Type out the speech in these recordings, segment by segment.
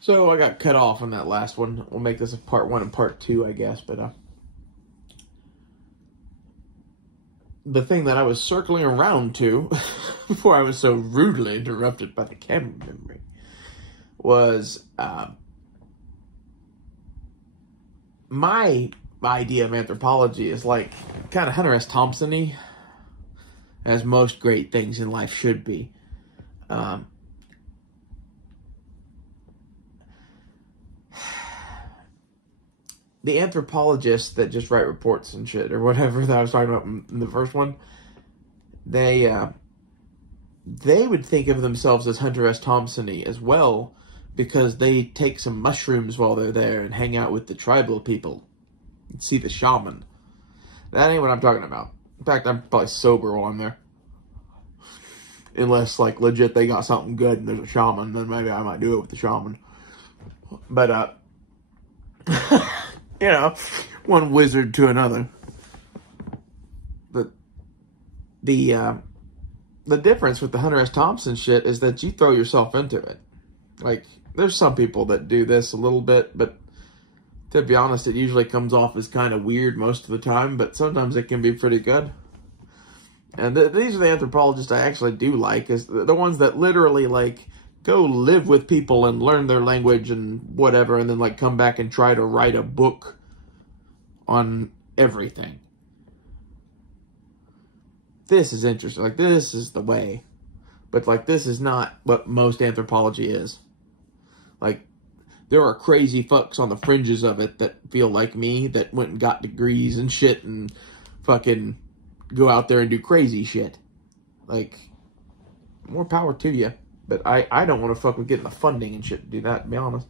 So I got cut off on that last one. We'll make this a part 1 and part 2, I guess. But the thing that I was circling around to before I was so rudely interrupted by the camera memory was my idea of anthropology is like kind of Hunter S. Thompson-y, as most great things in life should be. The anthropologists that just write reports and shit, or whatever that I was talking about in the first one, they would think of themselves as Hunter S. Thompson-y as well, because they take some mushrooms while they're there and hang out with the tribal people and see the shaman. That ain't what I'm talking about. In fact, I'm probably sober while I'm there. Unless, like, legit they got something good and there's a shaman, then maybe I might do it with the shaman. But, you know, one wizard to another. But the difference with the Hunter S. Thompson shit is that you throw yourself into it. Like, there's some people that do this a little bit, but to be honest, it usually comes off as kind of weird most of the time, but sometimes it can be pretty good. And these are the anthropologists I actually do like, is the ones that literally, like, go live with people and learn their language and whatever, and then, like, come back and try to write a book on everything. This is interesting. Like, this is the way. But, like, this is not what most anthropology is. Like, there are crazy fucks on the fringes of it that feel like me, that went and got degrees and shit and fucking go out there and do crazy shit. Like, more power to you. But I don't want to fuck with getting the funding and shit to do that, to be honest.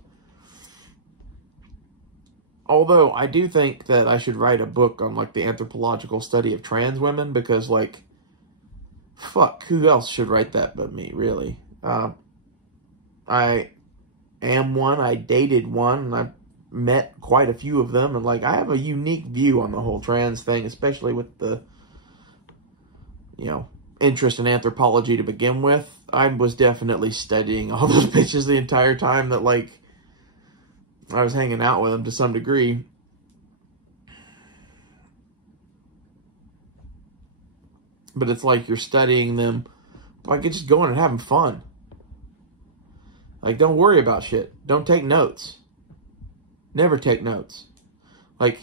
Although, I do think that I should write a book on, like, the anthropological study of trans women, because, like, fuck, who else should write that but me, really? I am one, I dated one, and I've met quite a few of them, and, like, I have a unique view on the whole trans thing, especially with the, you know, interest in anthropology to begin with. I was definitely studying all those bitches the entire time that, like, I was hanging out with them to some degree. But it's like you're studying them, like, it's just going and having fun. Like, don't worry about shit. Don't take notes. Never take notes. Like,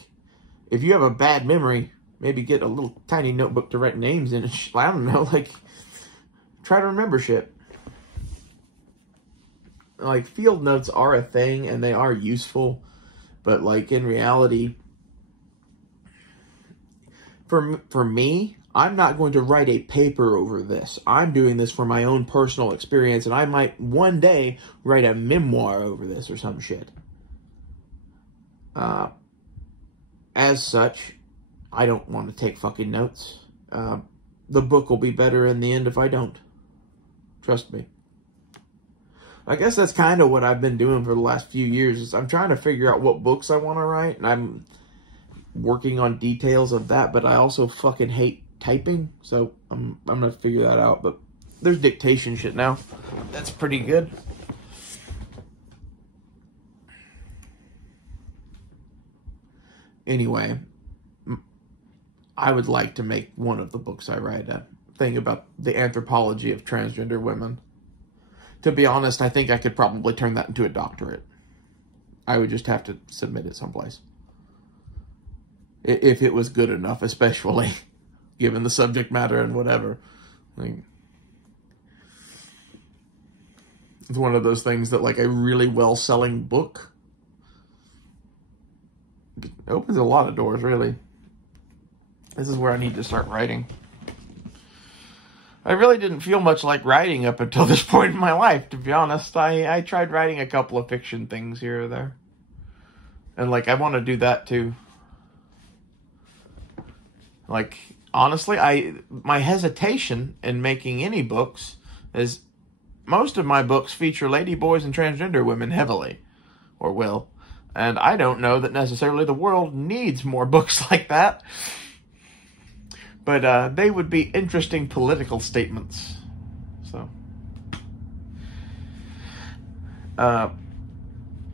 if you have a bad memory, maybe get a little tiny notebook to write names in and shit. I don't know, like, try to remember shit. Like, field notes are a thing, and they are useful. But, like, in reality, for me, I'm not going to write a paper over this. I'm doing this for my own personal experience, and I might one day write a memoir over this or some shit. As such, I don't want to take fucking notes. The book will be better in the end if I don't. Trust me. I guess that's kind of what I've been doing for the last few years, is I'm trying to figure out what books I want to write, and I'm working on details of that, but I also fucking hate typing, so I'm going to figure that out. But there's dictation shit now. That's pretty good. Anyway, I would like to make one of the books I write a thing about the anthropology of transgender women. To be honest, I think I could probably turn that into a doctorate. I would just have to submit it someplace. If it was good enough, especially, given the subject matter and whatever. Like, it's one of those things that, like, a really well-selling book opens a lot of doors, really. This is where I need to start writing. I really didn't feel much like writing up until this point in my life, to be honest. I tried writing a couple of fiction things here or there. And, like, I want to do that, too. Like, honestly, my hesitation in making any books is most of my books feature ladyboys and transgender women heavily. Or will. And I don't know that necessarily the world needs more books like that. But they would be interesting political statements. So.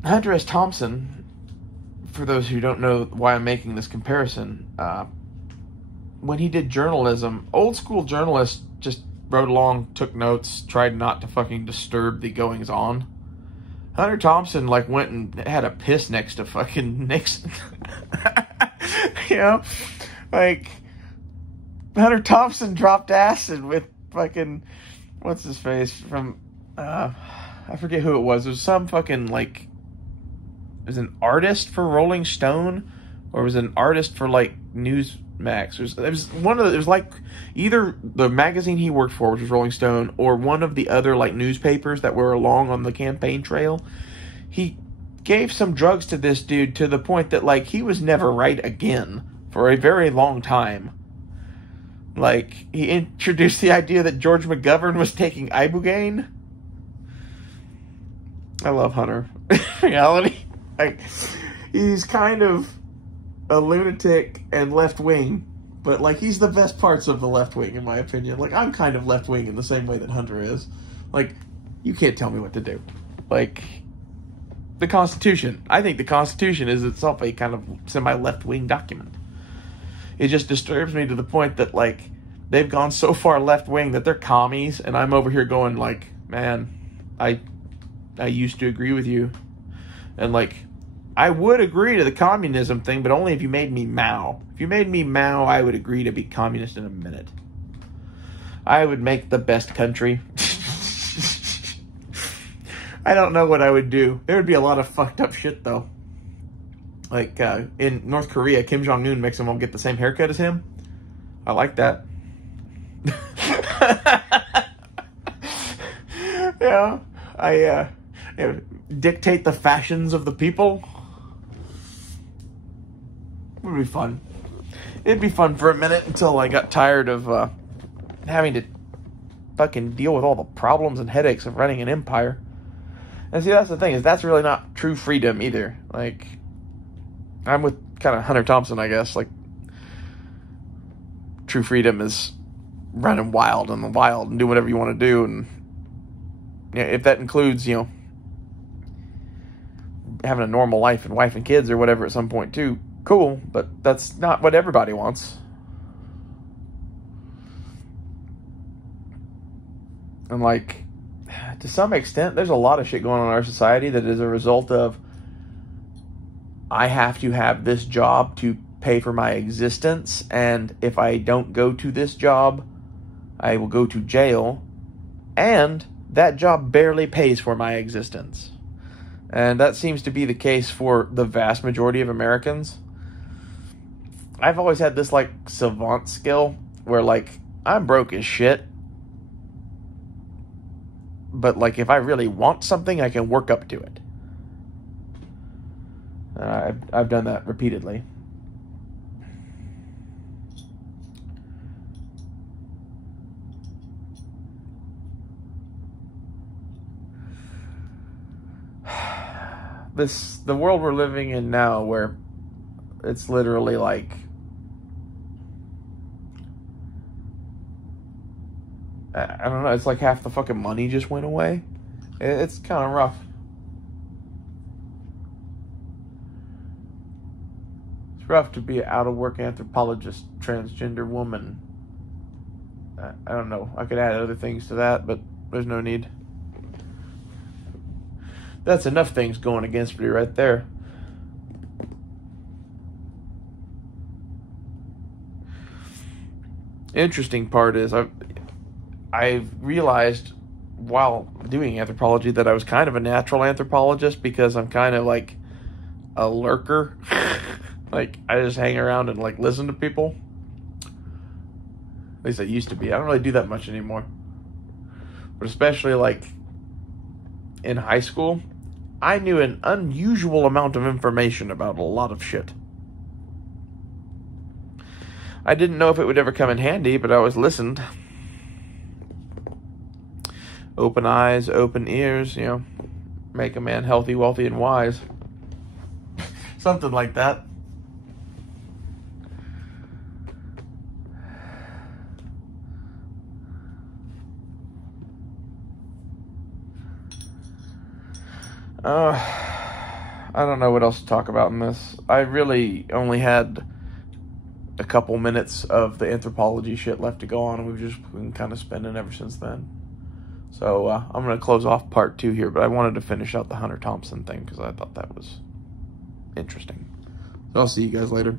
Hunter S. Thompson, for those who don't know why I'm making this comparison, when he did journalism, old school journalists just wrote along, took notes, tried not to fucking disturb the goings on. Hunter Thompson like went and had a piss next to fucking Nixon. You know, like Hunter Thompson dropped acid with fucking what's his face from I forget who it was. It was some fucking like it was an artist for Rolling Stone or it was an artist for like Newsmax. It was like either the magazine he worked for, which was Rolling Stone, or one of the other like newspapers that were along on the campaign trail. He gave some drugs to this dude to the point that like he was never right again for a very long time. Like he introduced the idea that George McGovern was taking Ibogaine. I love Hunter. In reality, like he's kind of a lunatic and left wing, but like he's the best parts of the left wing in my opinion. Like I'm kind of left wing in the same way that Hunter is. Like you can't tell me what to do. Like the Constitution. I think the Constitution is itself a kind of semi left wing document. It just disturbs me to the point that like they've gone so far left wing that they're commies, and I'm over here going like, man, I used to agree with you, and like. I would agree to the communism thing, but only if you made me Mao. If you made me Mao, I would agree to be communist in a minute. I would make the best country. I don't know what I would do. There would be a lot of fucked up shit, though. Like, in North Korea, Kim Jong-un makes them all get the same haircut as him. I like that. Yeah, dictate the fashions of the people. It would be fun. It'd be fun for a minute until I got tired of having to fucking deal with all the problems and headaches of running an empire. And see, that's the thing, is that's really not true freedom either. Like, I'm with kind of Hunter Thompson, I guess. Like, true freedom is running wild in the wild and do whatever you want to do. And you know, if that includes, you know, having a normal life and wife and kids or whatever at some point too, cool, but that's not what everybody wants. And like, to some extent, there's a lot of shit going on in our society that is a result of I have to have this job to pay for my existence, and if I don't go to this job, I will go to jail, and that job barely pays for my existence. And that seems to be the case for the vast majority of Americans. I've always had this, like, savant skill where, like, I'm broke as shit. But, like, if I really want something, I can work up to it. I've done that repeatedly. The world we're living in now, where it's literally like I don't know, it's like half the fucking money just went away. It's kind of rough. It's rough to be an out-of-work anthropologist, transgender woman. I don't know. I could add other things to that, but there's no need. That's enough things going against me right there. Interesting part is I've realized while doing anthropology that I was kind of a natural anthropologist because I'm kind of like a lurker. Like I just hang around and like listen to people. At least I used to be. I don't really do that much anymore. But especially like in high school, I knew an unusual amount of information about a lot of shit. I didn't know if it would ever come in handy, but I always listened. Open eyes, open ears, you know, make a man healthy, wealthy, and wise. Something like that. I don't know what else to talk about in this. I really only had a couple minutes of the anthropology shit left to go on, and we've just been kind of spending ever since then. So I'm going to close off part 2 here, but I wanted to finish out the Hunter Thompson thing because I thought that was interesting. So I'll see you guys later.